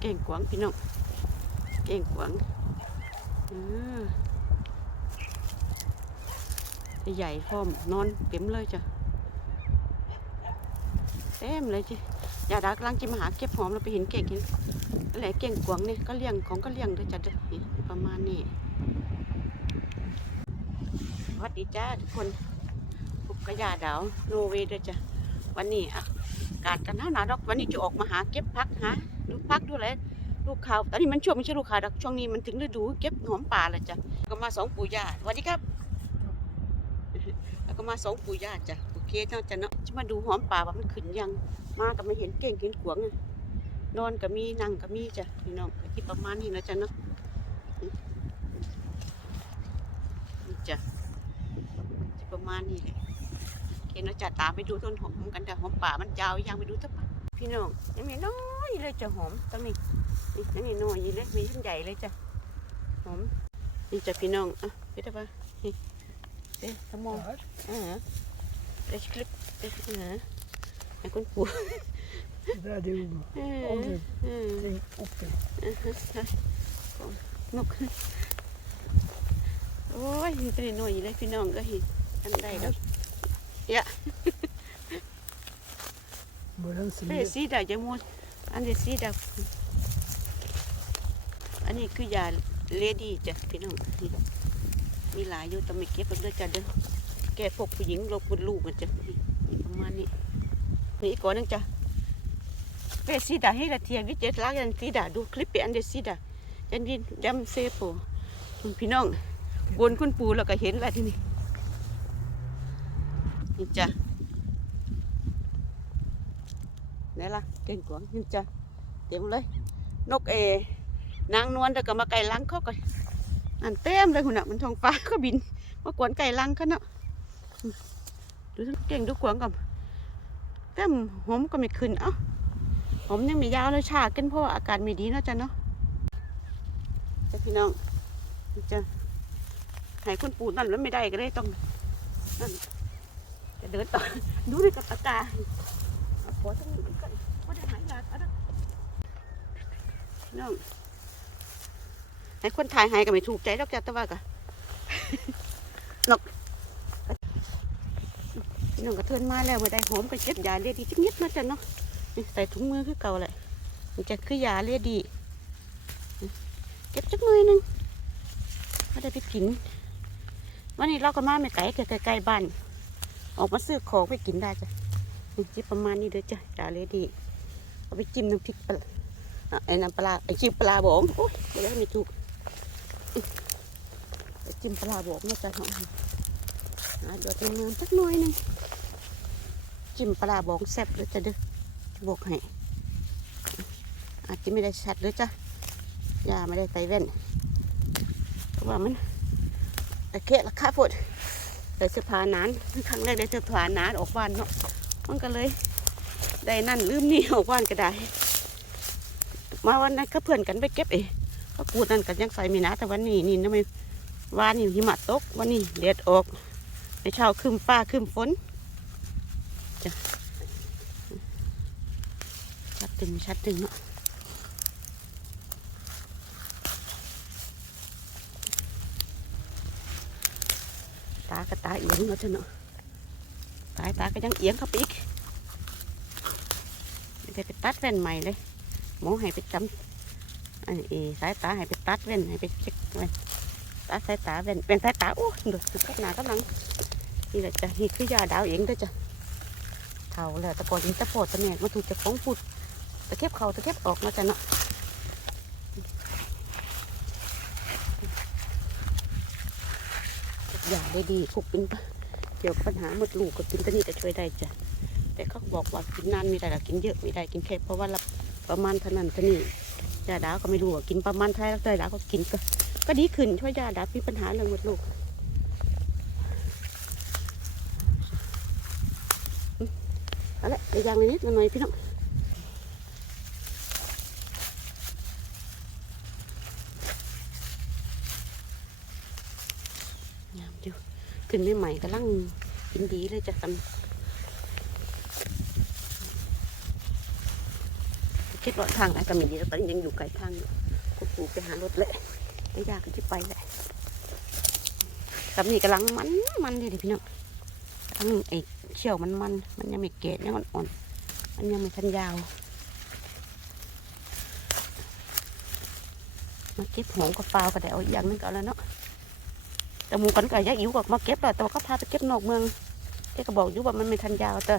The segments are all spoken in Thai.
เก่งกวางพี่น้อง เก่งกวางอ่าตัวใหญ่พร้อมนอนเต็มเลยจ้ะ เต็มเลยจียาดากลังจะมาหาเก็บหอมเราไปเห็นเก่งเห็นอะไรเก่งกวางนี่ก็เลี้ยงของก็เลี้ยงด้วยจ้ะประมาณนี้สวัสดีจ้าทุกคนปุกกระยาดาวโนเวย์ด้วยจ้ะวันนี้อา กาศกันหนาหนาดอกวันนี้จะออกมาหาเก็บพักหาดูพักดูอะไรลูกขาวตอนนี้มันช่วงไม่ใช่ลูกขาวดอกช่วงนี้มันถึงฤดูเก็บหอมป่าแล้วจ้ะก็มาสองปู่ย่าสวัสดีครับ แล้วก็มาสองปู่ย่าจ้ะโอเคเนาจ้ะเนาะจะมาดูหอมป่าว่ามันขึ้นยัง มาก็ไม่เห็นเก่งเห็นขวงนอนก็มีนั่งก็มีจ้ะพี่น้องก็คิดประมาณนี้นะจ้ะเนาะจ้ะประมาณนี้เลย เคเนาะจ้ะตามไปดูต้นหอมกันแต่หอมป่ามันยาวยังไปดูเถอะปะพี่น้องยังมีน้อยเลยจ้ะหอมตอนนี้นี่ยังมีน้อยอยู่เลยมีทั้งใหญ่เลยจ้ะหอมนี่จ้ะพี่น้องอะไปเถอะปะนี่เอ๊ะทำมอง Där. Ja. Jag klipp... Ja. Jag kom på. Där är det Mm. Mm. ting uppe. นกโอ้ยมันเป็นหน่อยเลยพี่น้องก็เห็นอันใดดอก Börjar den เป se สีดาจะมูอันเดสีดาอันนี้คือยาเลดี้จ้ะพี่น้องนี่มีหลายอยู่แต่ไม่เก็บกันเลยจ้ะเด้อแกพวกผู้หญิงลบบุญลูกกันจ้ะนี่นี่ประมาณนี้นี่อีกก่อนหนึงจ้ะเปสีดาให้ละเทียวิจิตรลากันสีดาดูคลิปเปอันเดสีดาจันดินดำเซโปพี่น้องบนคุณปูแล้วก็เห็นแล้วที่นี่ นี่จ้ะนี่ล่ะเก่งกว่านี่จ้ะเต็มเลยนกเอนางนวลแต่ก็มาไก่ลังเข้าก็อันเต็มเลยหุ่นอะมันทองฟ้าก็บินมากวนไก่ลังเขาเนาะอืมดูสิเก่งดูกวางกับเต็มหอมก็ไม่ขึ้นเอ้าหอมยังม่ยาวเลยชากันเพราะอากาศไม่ดีเนาะจ้ะเนาะจ้ะพี่น้องนี่จ้ะให้คุณปู่นั่นแล้วไม่ได้ก็เลยต้องนั่น เดินต่อดูในกับตะกาเอาผัวตรงนี้ก่อนว่าได้หายหลาอาเด้อน้องให้คนถ่ายให้ก็ไม่ถูกใจดอกจ้ะแต่ว่าก็นกน้องกระเทือนมาแล้วมาได้หอมก็เจ็บยาเลียดีจังนิดนะจ๊ะเนาะใส่ถุงมือคือเก่าแหละมันจะคือยาเลียดี เก็บจักหน่อยหนึงมาได้ไปกินวันนี้เราก็มาไม่ไกลใกลบ้าน ออกมาซื้อของไปกินได้จ้ะนี่จิประมาณนี้เด้อจ้ะจาเลยดีเอาไปจิ้มน้ำพริกปลาไอ้น้ำปลาไอ้จิ้มปลาบองโอ้ยไม่ได้ไม่ถูกอื้อไปจิ้มปลาบองนะจ๊ะน้องหาดอกงามๆสักหน่อยหนึงจิ้มปลาบองแซ่บเลยจ้ะเด้อบอกให้อาจจะไม่ได้ชัดเลยจ้ะยาไม่ได้ใส่แว่นเพราะว่ามันตะเกียละค่ะพด ใส่เสื้อผ้านานครั้งแรกได้เสื้อผ้านานออกบ้านเนาะมันก็เลยได้นั่นลืมนี่ออกบ้านก็ได้ มาวันนั้นก็เพื่อนกันไปเก็บเองก็กูดนั่นกันยังใส่มีนะแต่วันนี้นี่นะไม่วานนี่หิมะตกวันนี้เด็ดออกในเช้าคืมฟ้าคืมฝนจ้ะชัดตึงชัดตึงเนาะากระตาเอียงเนาะเจ้าเนาะสายตาก็ยังเอียงเข้าไปอีกไม่ได้ไปตัดแว่นใหม่เลยหมอให้ไปจำอันนี้สายตาให้ไปตัดแว่นให้ไปเช็คแว่นตัดสายตาแว่นเป็นสายตาโอ้ดูสุดหนากำลังนี่แหละจ้ะนี่คือยาดาวเองด้วยจ้ะเท่าแล้วต่ก่อนตะโพดตะแหนกมาถูกจะของพูดตะเก็บเขาตะเก็บออกมาจ้ะเนาะ ยาได้ดีผูกเป็นปะเกี่ยวกับปัญหาหมดลูกก็กินตัวนี้จะช่วยได้จ้ะแต่เขาบอกว่ากินนานไม่ได้หรอกกินเยอะไม่ได้กินแค่เพราะว่ารับประมาณเท่านั้นเท่านี้ยาดาก็ไม่รู้ว่ากินประมาณเท่าไรแล้วยาดาก็กินก็ก็ดีขึ้นช่วยยาดามีปัญหาเรื่องหมดลูกเอาละเดี๋ยางนิดหน่อยพี่น้อง งามอยู่ขึ้นใหม่ๆกำลังกินดีเลยจ้ะตำคิดว่าทางไหนก็ม่ดีแต่ตอนนี้ยังอยู่ไกลทางอยู่กูปูไปหารถเลยไม่ยากก็จะไปแหละกับนี่กำลังมันมันเลยดิพี่น้องทั้งไอ้เชี่ยวมันมันมันยังไม่เกตยังอ่อนๆมันยังไม่ทันยาวมาเก็บหอมกับเปล่าก็ได้เอาอย่างนึงก็แล้วเนาะ แต่หมูกันก็อยากอิ๋วก็มาเก็บแล้วแต่ว่าก็พาไปเก็บนอกเมืองแกก็บอกอยู่ว่ามันไม่ทันยาวแต่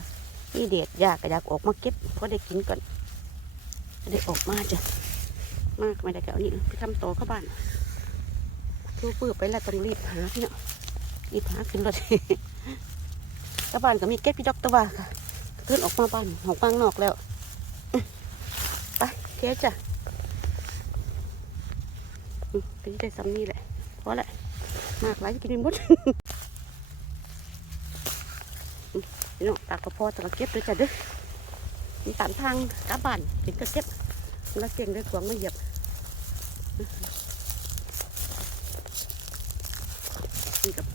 นี่เด็ดอยากก็อยากออกมาเก็บเพราะได้กินก่อนได้ออกมาจ้ะมากไม่ได้ก็เอานี่ไปทำโตเข้าบ้านทูปื้อไปแล้วต้องรีบหาพี่เนาะรีบหาขึ้นรถกลับบ้านก็มีเก็บพี่ดอกตะว่าค่ะขึ้นออกมาบ้านออกมางนอกแล้วไปเทียจ้ะอืมตีได้ซ้ำนี่แหละเพราะแหละ มากหลายจะกินไม่หมดอืมพี่น้องตากกระเพาะตากกระเก็บด้วยจ้ะเด้อมีตามทางกลับบ้านเห็นก็เก็บแล้วเก่งด้วยกวางมาเหยียบนี่กับ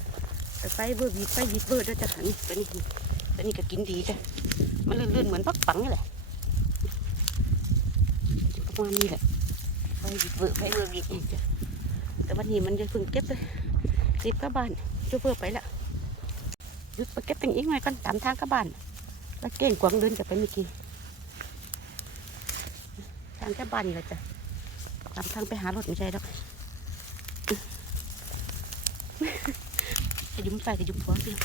ไฟเบอร์บีไฟบีเบอร์ด้วยจ้ะนี่ตัวนี้ตัวนี้ก็กินดีจ้ะมันลื่นๆเหมือนพักปังนี่แหละประมาณนี้แหละไฟบีเบอร์ไฟเบอร์บีบนี่จ้ะแต่วันนี้มันจะเพิ่งเก็บเลย สิบกลับบานจูเพื่อไปละหยุดไปเก็บตังอีกหน่อยก่อนตามทางกลับบานแล้วเก่งกวางเดินจะไปเมื่อกี้ทางกลับบานนี่แหละจ้ะตามทางไปหารถไม่ใช่หรอกจะยุ่มไปจะยุ่มหัวเพียง